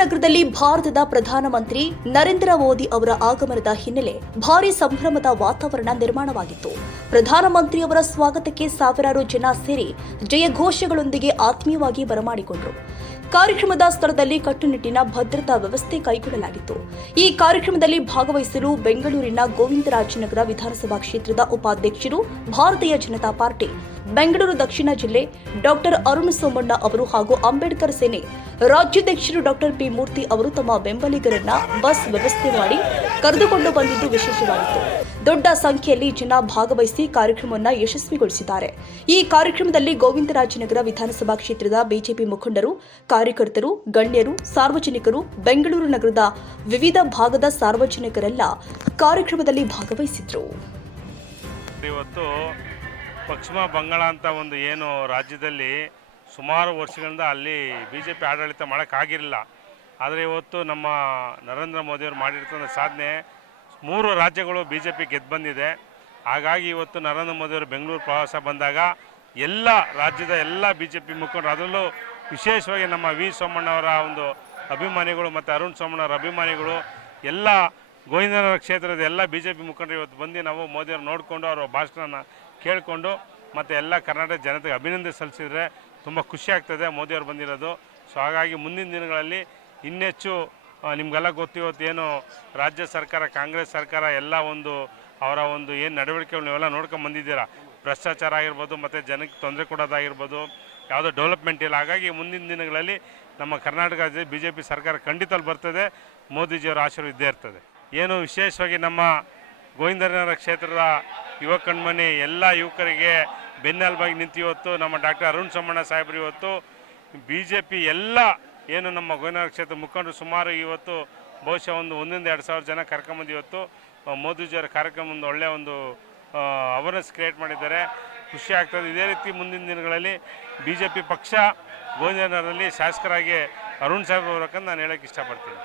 ನಗರದಲ್ಲಿ ಭಾರತದ ಪ್ರಧಾನಮಂತ್ರಿ ನರೇಂದ್ರ ಮೋದಿ ಅವರ ಆಗಮನದ ಹಿನ್ನೆಲೆ ಭಾರೀ ಸಂಭ್ರಮದ ವಾತಾವರಣ ನಿರ್ಮಾಣವಾಗಿತ್ತು. ಪ್ರಧಾನಮಂತ್ರಿಯವರ ಸ್ವಾಗತಕ್ಕೆ ಸಾವಿರಾರು ಜನ ಸೇರಿ ಜಯಘೋಷಗಳೊಂದಿಗೆ ಆತ್ಮೀಯವಾಗಿ ಬರಮಾಡಿಕೊಂಡರು. ಕಾರ್ಯಕ್ರಮದ ಸ್ಥಳದಲ್ಲಿ ಕಟ್ಟುನಿಟ್ಟಿನ ಭದ್ರತಾ ವ್ಯವಸ್ಥೆ ಕೈಗೊಳ್ಳಲಾಗಿತ್ತು. ಈ ಕಾರ್ಯಕ್ರಮದಲ್ಲಿ ಭಾಗವಹಿಸಲು ಬೆಂಗಳೂರಿನ ಗೋವಿಂದರಾಜನಗರ ವಿಧಾನಸಭಾ ಕ್ಷೇತ್ರದ ಉಪಾಧ್ಯಕ್ಷರು, ಭಾರತೀಯ ಜನತಾ ಪಾರ್ಟಿ ಬೆಂಗಳೂರು ದಕ್ಷಿಣ ಜಿಲ್ಲೆ ಡಾಕ್ಟರ್ ಅರುಣ್ ಸೋಮಣ್ಣ ಅವರು ಹಾಗೂ ಅಂಬೇಡ್ಕರ್ ಸೇನೆ ರಾಜ್ಯಾಧ್ಯಕ್ಷರು ಡಾಕ್ಟರ್ ಪಿ ಮೂರ್ತಿ ಅವರು ತಮ್ಮ ಬೆಂಬಲಿಗರನ್ನ ಬಸ್ ವ್ಯವಸ್ಥೆ ಮಾಡಿ ಕರೆದುಕೊಂಡು ಬಂದಿದ್ದು ವಿಶೇಷವಾಗಿತ್ತು. ದೊಡ್ಡ ಸಂಖ್ಯೆಯಲ್ಲಿ ಜನ ಭಾಗವಹಿಸಿ ಕಾರ್ಯಕ್ರಮವನ್ನು ಯಶಸ್ವಿಗೊಳಿಸಿದ್ದಾರೆ. ಈ ಕಾರ್ಯಕ್ರಮದಲ್ಲಿ ಗೋವಿಂದರಾಜನಗರ ವಿಧಾನಸಭಾ ಕ್ಷೇತ್ರದ ಬಿಜೆಪಿ ಮುಖಂಡರು, ಕಾರ್ಯಕರ್ತರು, ಗಣ್ಯರು, ಸಾರ್ವಜನಿಕರು, ಬೆಂಗಳೂರು ನಗರದ ವಿವಿಧ ಭಾಗದ ಸಾರ್ವಜನಿಕರೆಲ್ಲ ಕಾರ್ಯಕ್ರಮದಲ್ಲಿ ಭಾಗವಹಿಸಿದ್ರು. ಇವತ್ತು ಪಶ್ಚಿಮ ಬಂಗಾಳ ಅಂತ ಒಂದು ಏನು ರಾಜ್ಯದಲ್ಲಿ ಸುಮಾರು ವರ್ಷಗಳಿಂದ ಅಲ್ಲಿ ಬಿಜೆಪಿ ಆಡಳಿತ ಮಾಡೋಕ್ಕಾಗಿರಲಿಲ್ಲ. ಆದರೆ ಇವತ್ತು ನಮ್ಮ ನರೇಂದ್ರ ಮೋದಿಯವರು ಮಾಡಿರ್ತಕ್ಕಂಥ ಸಾಧನೆ 3 ರಾಜ್ಯಗಳು ಬಿಜೆಪಿ ಗೆದ್ದು ಬಂದಿದೆ. ಹಾಗಾಗಿ ಇವತ್ತು ನರೇಂದ್ರ ಮೋದಿಯವರು ಬೆಂಗಳೂರು ಪ್ರವಾಸ ಬಂದಾಗ ಎಲ್ಲ ರಾಜ್ಯದ ಎಲ್ಲ ಬಿಜೆಪಿ ಮುಖಂಡರು, ಅದರಲ್ಲೂ ವಿಶೇಷವಾಗಿ ನಮ್ಮ ವಿ ಸೋಮಣ್ಣವರ ಒಂದು ಅಭಿಮಾನಿಗಳು ಮತ್ತು ಅರುಣ್ ಸೋಮಣ್ಣವರ ಅಭಿಮಾನಿಗಳು, ಎಲ್ಲ ಗೋವಿಂದನಗರ ಕ್ಷೇತ್ರದ ಎಲ್ಲ ಬಿಜೆಪಿ ಮುಖಂಡರು ಇವತ್ತು ಬಂದು ನಾವು ಮೋದಿಯವರು ನೋಡಿಕೊಂಡು ಅವರ ಭಾಷಣನ ಕೇಳಿಕೊಂಡು ಮತ್ತು ಎಲ್ಲ ಕರ್ನಾಟಕ ಜನತೆಗೆ ಅಭಿನಂದನೆ ಸಲ್ಲಿಸಿದರೆ ತುಂಬ ಖುಷಿ ಆಗ್ತದೆ ಮೋದಿಯವರು ಬಂದಿರೋದು. ಸೊ ಹಾಗಾಗಿ ಮುಂದಿನ ದಿನಗಳಲ್ಲಿ ಇನ್ನೆಚ್ಚು ನಿಮಗೆಲ್ಲ ಗೊತ್ತಿವತ್ತು ಏನು ರಾಜ್ಯ ಸರ್ಕಾರ, ಕಾಂಗ್ರೆಸ್ ಸರ್ಕಾರ ಎಲ್ಲ ಒಂದು ಅವರ ಒಂದು ಏನು ನಡವಳಿಕೆಗಳು ನೀವೆಲ್ಲ ನೋಡ್ಕೊಂಡು ಬಂದಿದ್ದೀರಾ, ಭ್ರಷ್ಟಾಚಾರ ಆಗಿರ್ಬೋದು ಮತ್ತು ಜನಕ್ಕೆ ತೊಂದರೆ ಕೊಡೋದಾಗಿರ್ಬೋದು, ಯಾವುದೋ ಡೆವಲಪ್ಮೆಂಟ್ ಇಲ್ಲ. ಹಾಗಾಗಿ ಮುಂದಿನ ದಿನಗಳಲ್ಲಿ ನಮ್ಮ ಕರ್ನಾಟಕ ಬಿಜೆಪಿ ಸರ್ಕಾರ ಖಂಡಿತ ಬರ್ತದೆ, ಮೋದಿಜಿಯವರ ಆಶೀರ್ವಾದ ಇದ್ದೇ ಇರ್ತದೆ. ಏನು ವಿಶೇಷವಾಗಿ ನಮ್ಮ ಗೋವಿಂದನಗರ ಕ್ಷೇತ್ರದ ಯುವ ಕಣ್ಮಣಿ ಎಲ್ಲ ಯುವಕರಿಗೆ ಬೆನ್ನೆಲುಬಾಗಿ ನಿಂತು ಇವತ್ತು ನಮ್ಮ ಡಾಕ್ಟರ್ ಅರುಣ್ ಸೋಮಣ್ಣ ಸಾಹೇಬರು ಇವತ್ತು ಬಿಜೆಪಿ ಎಲ್ಲ ಏನು ನಮ್ಮ ಗೋವಿಂದನಗರ ಕ್ಷೇತ್ರ ಮುಖಂಡರು ಸುಮಾರು ಇವತ್ತು ಬಹುಶಃ 1,000-2,000 ಜನ ಕರ್ಕೊಂಬಂದು ಇವತ್ತು ಮೋದಿಜಿಯವರ ಕಾರ್ಯಕ್ರಮ ಒಂದು ಒಳ್ಳೆಯ ಒಂದು ಅವೇರ್ನೆಸ್ ಕ್ರಿಯೇಟ್ ಮಾಡಿದ್ದಾರೆ. ಖುಷಿ ಆಗ್ತದೆ. ಇದೇ ರೀತಿ ಮುಂದಿನ ದಿನಗಳಲ್ಲಿ ಬಿಜೆಪಿ ಪಕ್ಷ ಗೋವಿಂದನಗರದಲ್ಲಿ ಶಾಸಕರಾಗಿ ಅರುಣ್ ಸಾಹೇಬ್ ಬರಬೇಕಂತ ನಾನು ಹೇಳೋಕ್ಕೆ ಇಷ್ಟಪಡ್ತೀನಿ.